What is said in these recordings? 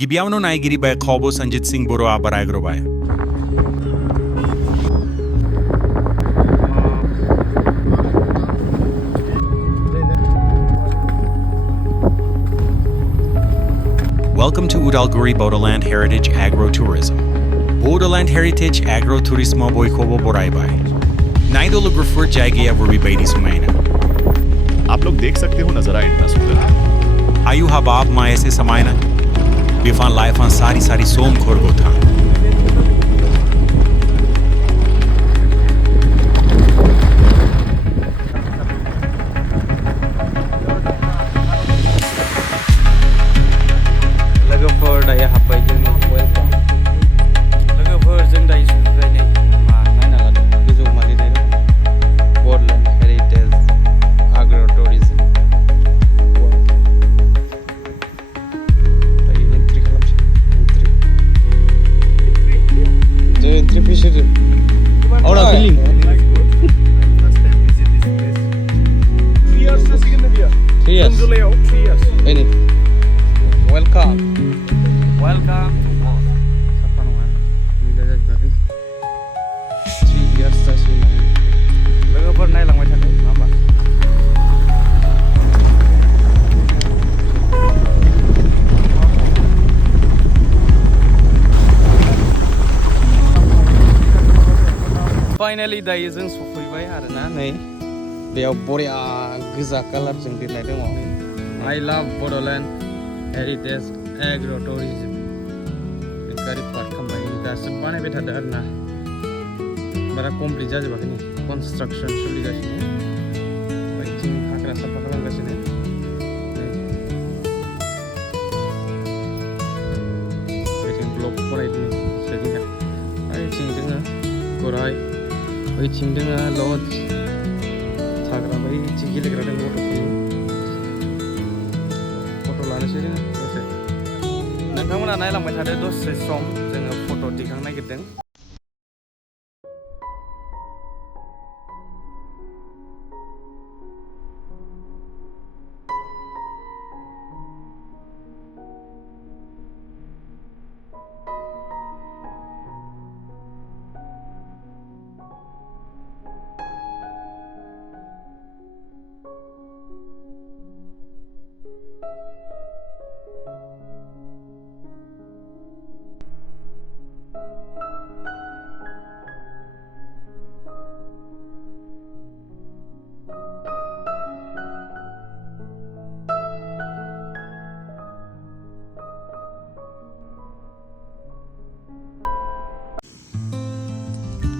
गिबियावनो नायगिरि बाय खौबो संजीत सिंह बर'आ बरायग्रोबाय। Welcome to Udalguri Bodoland Heritage Agro-Tourism. Bodoland Heritage Agro-Tourism Boykobo Boraibai. Naidolographer Jagia Vuribaidi Sumaina. आप लोग देख सकते हो नजारा इतना सुंदर है। Ayu Habab Maese Samaina. Bifan Laifan Sari Som Korgota. Finally, दायो जों सफैबाय आरोना नै बेयाव बरिया गोजा कालारजों लिरनाय दङ I love Bodoland Heritage Agro-Tourism बे गारि पार्क खालामबाय दासो बानायबाय थादों आरोना बारा कमप्लिट जाजोबाखै नै कनस्ट्राक्सन सोलिगासिनो बैथिं हाग्रा साफा खालामगासिनो बैथिं ब्लक फरायदों सोरनिया बैथिं दोङो गराय बैथिं दोङो लज थाग्रा बैथिं गेलेग्रा दङ गथ'फोरनि फट' लानोसै जोङो दसे नोंथांमोना नायलांबाय थादो दसे सम जोङो फट' दिखांनो नागिरदों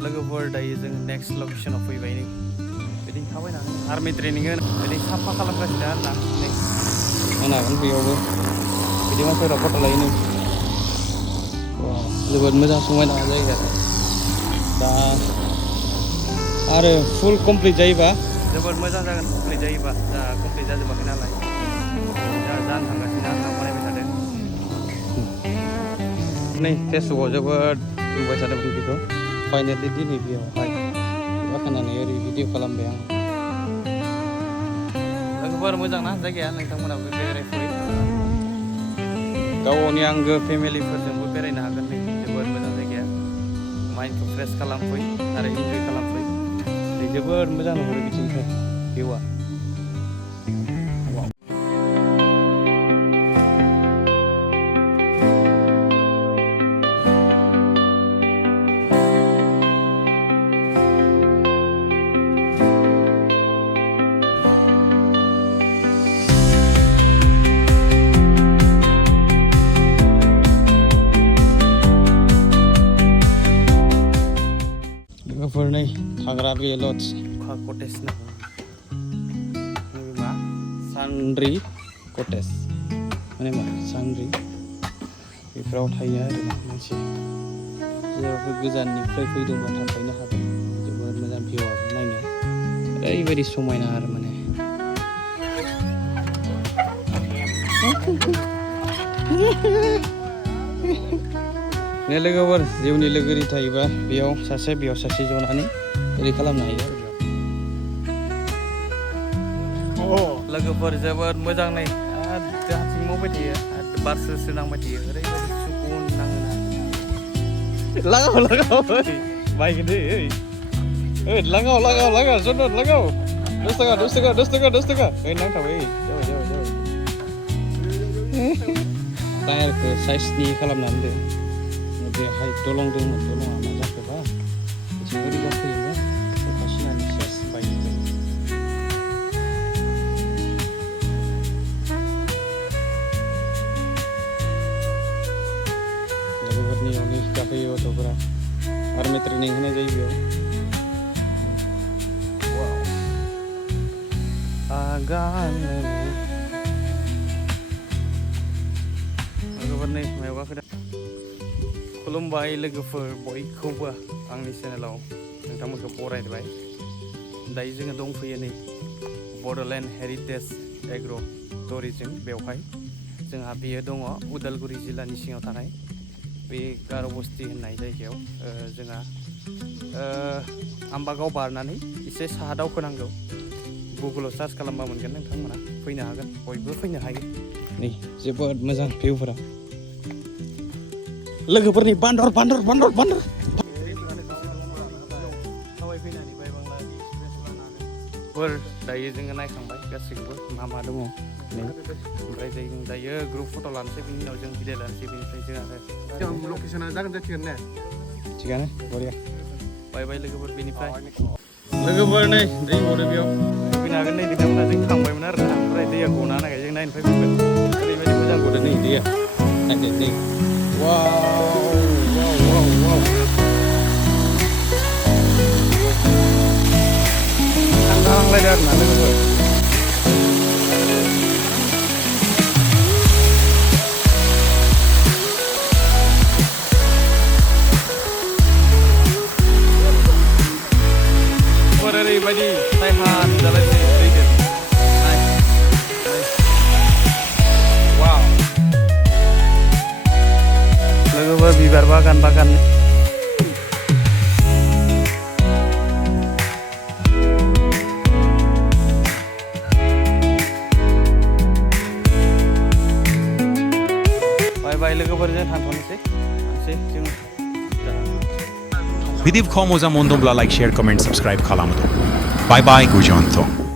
लोगोफोर दायो जों नेक्स्ट लकेसनाव फैबाय नै बिदिनो थाबायनानै आर्मि ट्रेनिं होनो बिदिनो साफा खालामगासिनो आरोना नै होनो हागोन बेयावबो बिदि मानसिफोरा फट' लायो नै जोबोद मोजां समायना जायगा दा आरो फुल कमप्लिट जायोबा जोबोद मोजां जागोन कमप्लिट जायोबा दा कमप्लिट जाजोबाखै नालाय दा जानो थांगासिनो आरोना बानायबाय थादों नै फेसबुकआव जोबोद नुबाय थादों बेखौ फाइनेलि दिनै बेयावहाय गाखोनानै ओरै भिडिअ खालामबाय आं लोगोफोर मोजां ना जायगाया नोंथांमोनाबो बेरायफै गावनि आंगो फेमिलिफोरजोंबो बेरायनो हागोन नै जोबोद मोजां जायगाया माइन्डखौ फ्रेस खालामफै आरो इन्जय खालामफै नै जोबोद मोजां नुहुरो बिथिंनिफ्राय भिउआ लोगोफोर नै थाग्रा बे लज कटेज ना मा सानद्रि कटेज माने मा सानद्रि बेफोराव थायो आरो मानसि जेरावबो गोजाननिफ्राय फैदोंबा थाफैनो हागोन जोबोद मोजां भिउआबो नायनो ओरैबायदि समायना आरो माने ने लोगोफोर जिउनि लोगोरि थायोबा बेयाव सासे जनानै ओरै खालामनो हायो आरो लोगोफोर जोबोद मोजां नै हारसिं मावबाय थायो बार स्रो नांबाय थायो ओरैबायदि सुकुन नाङोना लागाव बाइक दे ओइ लागाव जन लागाव 10 थाखा ओइ नांथाबाय जाबाय टायारखौ साइजनि खालामनानै दोन बेहाय दलं दंमोन दलङा मा जाखोबा बिथिं ओरैबा फैयोना अखा सिनानै सेस बायदों लोगोफोरनि अनेक गाखोयो अट'फोरा आरो ट्रेनिं होनाय जायो बेयाव लोगोफोर नै मायाव गाखोदों खुलुमबाय लोगोफोर बयखौबो आंनि चेनेलाव नोंथांमोनखौ बरायबाय दायो जोङो दंफैयो नै बड'लेण्ड हेरिटेज एग्र' टुरिजम बेवहाय जोंहा बेयो दङ उदालगुरि जिल्लानि सिङाव थानाय बे गार'बस्ति होननाय जायगायाव जोंहा आम्बागाव बारनानै एसे साहा दावखोनांगौ गुगोलाव सार्च खालामबा मोनगोन नोंथांमोना फैनो हागोन बयबो फैनो हायो नै जोबोद मोजां भिउफोरा लोगोफोरनि बान्दर दायो जोङो नायखांबाय गासैखौबो मा दङ ओमफ्राय जों दायो ग्रुप फट' लानोसै बिनि उनाव जों भिडिअ लानोसै बेनिफ्राय जों लकेसना जागोन जासिगोन ने थिगानो बरिया बाय लोगोफोर बेनिफ्राय लोगोफोर नै दै हरो बेयाव फैनो हागोन नै नोंथांमोना जों थांबायमोन आरो ना ओमफ्राय दैया गना नागाय जों नायनो फैबाय ओरैबायदि मोजां गदो नै दैया नायदो दै वाव थांलायदो आरो ना लोगोफोर ओरैबायदि सायहा नुजालाय दैजों वाव लोगोफोर बिबार बागान बाय लोगोफोरजों थांथ'नोसै जों Bidib khomoza mondomla like share comment subscribe khalamdo. Bye bye gujanto.